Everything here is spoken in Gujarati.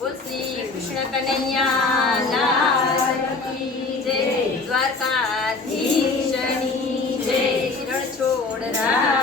બોલ શ્રી કૃષ્ણ કનૈયા લાલ કી જય દ્વારકાધીશની જય રણછોડ રા